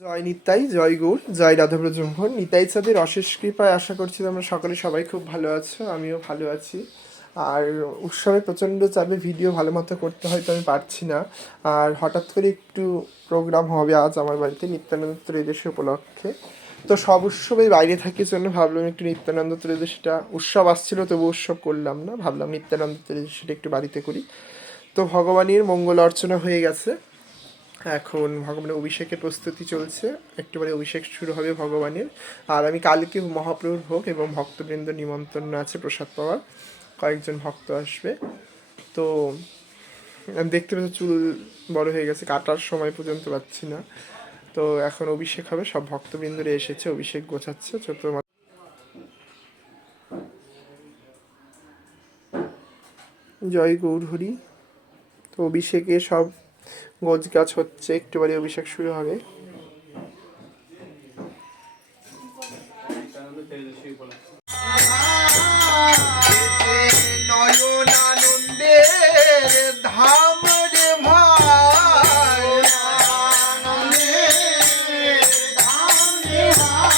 জয় নিতাই, জয় গৌর, জয় রাধাব্রজমোহন। নিতাই চাঁদের অশেষ কৃপায় আশা করছি তোমরা সকলে সবাই খুব ভালো আছো, আমিও ভালো আছি। আর উৎসবে প্রচণ্ড চাপে ভিডিও ভালো মতো করতে হয়তো আমি পারছি না। আর হঠাৎ করে একটু প্রোগ্রাম হবে আজ আমার বাড়িতে নিত্যানন্দ ত্রয়োদশী উপলক্ষে। তো সব উৎসবেই বাইরে থাকি জন্য ভাবলাম একটু নিত্যানন্দ ত্রয়োদশীটা, উৎসব আসছিলো তবু উৎসব করলাম না, ভাবলাম নিত্যানন্দ ত্রয়োদশীটা একটু বাড়িতে করি। তো ভগবানের মঙ্গল অর্চনা হয়ে গেছে, এখন ভগবানের অভিষেকের প্রস্তুতি চলছে, একটু পরে অভিষেক শুরু হবে ভগবানের। আর আমি কালকে মহাপ্রভুর ভোগ এবং ভক্তবৃন্দ নিমন্ত্রণ আছে প্রসাদ পাওয়ার, কয়েকজন ভক্ত আসবে। তো দেখতে পাচ্ছি চুল বড় হয়ে গেছে, কাটার সময় পর্যন্ত পাচ্ছি না। তো এখন অভিষেক হবে, সব ভক্তবৃন্দরে এসেছে, অভিষেক গোছাচ্ছে ছোট। জয় গৌরহরি। তো অভিষেকে সব গোছ গাছ হচ্ছে, একটু পরে অভিষেক শুরু হবে। নয়নানন্দের ধাম রে ভাই, নয়নানন্দের ধাম রে ভাই,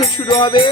অভিষেক শুরু হবে।